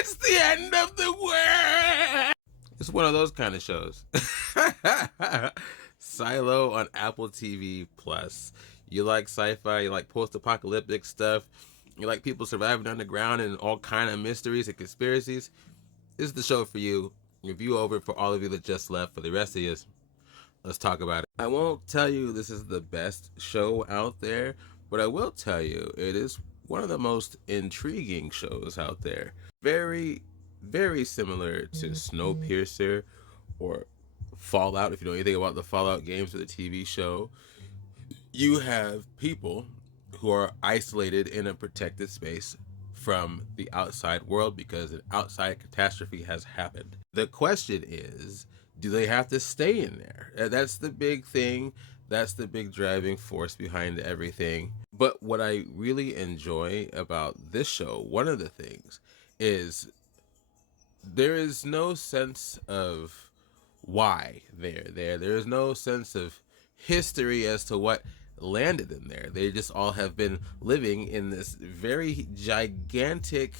It's the end of the world. It's one of those kind of shows. Silo on Apple TV Plus. You like sci-fi, you like post-apocalyptic stuff, you like people surviving underground and all kind of mysteries and conspiracies. This is the show for you. Review over for all of you that just left. For the rest of you, let's talk about it. I won't tell you this is the best show out there, but I will tell you it is one of the most intriguing shows out there. Very, very similar to Snowpiercer or Fallout. If you know anything about the Fallout games or the TV show, you have people who are isolated in a protected space from the outside world because an outside catastrophe has happened. The question is, do they have to stay in there? That's the big thing. That's the big driving force behind everything. But what I really enjoy about this show, one of the things, is there is no sense of why they're there. There is no sense of history as to what landed them there. They just all have been living in this very gigantic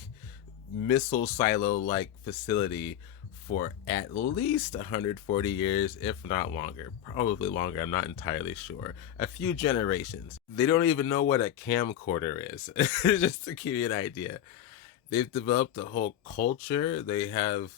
missile silo like facility for at least 140 years, if not longer. Probably longer, I'm not entirely sure. A few generations. They don't even know what a camcorder is, just to give you an idea. They've developed a whole culture. They have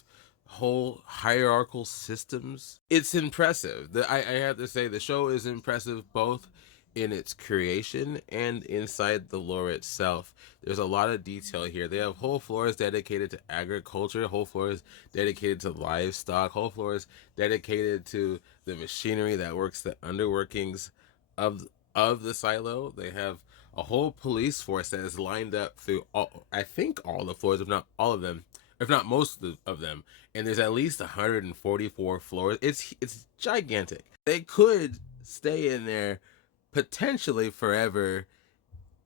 whole hierarchical systems. It's impressive. I have to say the show is impressive both in its creation and inside the lore itself. There's a lot of detail here. They have whole floors dedicated to agriculture, whole floors dedicated to livestock, whole floors dedicated to the machinery that works the underworkings of the silo. They have a whole police force that is lined up through I think all the floors, if not all of them, if not most of them. And there's at least 144 floors. It's gigantic. They could stay in there potentially forever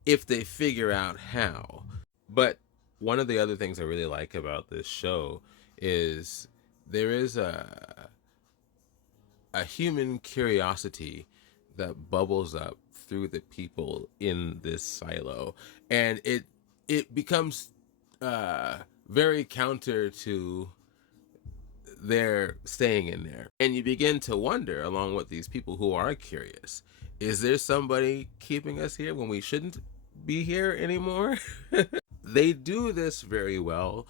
if they figure out how. But one of the other things I really like about this show is there is a human curiosity that bubbles up through the people in this silo, and it becomes very counter to their staying in there, and you begin to wonder along with these people who are curious, is there somebody keeping us here when we shouldn't be here anymore? They do this very well.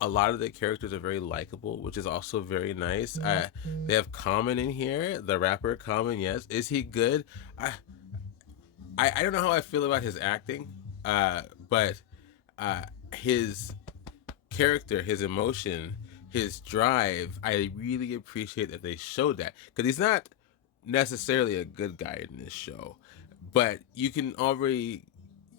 A lot of the characters are very likable, which is also very nice. They have Common in here, the rapper Common. Yes, is he good? I don't know how I feel about his acting, but his character, his emotion, his drive, I really appreciate that they showed that, because he's not necessarily a good guy in this show, but you can already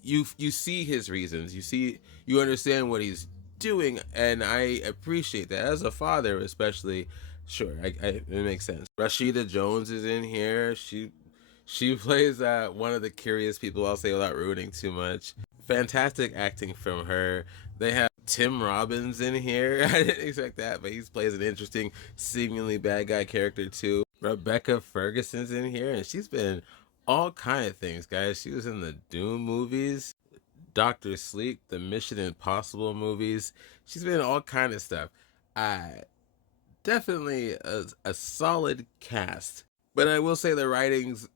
you see his reasons, you understand what he's doing, and I appreciate that as a father, especially. Sure, it makes sense. Rashida Jones is in here. She plays one of the curious people, I'll say without ruining too much. Fantastic acting from her. They have Tim Robbins in here. I didn't expect that, but he plays an interesting, seemingly bad guy character too. Rebecca Ferguson's in here, and she's been all kind of things, guys. She was in the Doom movies, Doctor Sleep, the Mission Impossible movies. She's been in all kind of stuff. Definitely a solid cast. But I will say the writing's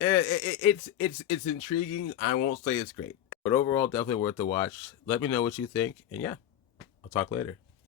it's intriguing. I won't say it's great, but overall definitely worth the watch. Let me know what you think, and yeah, I'll talk later.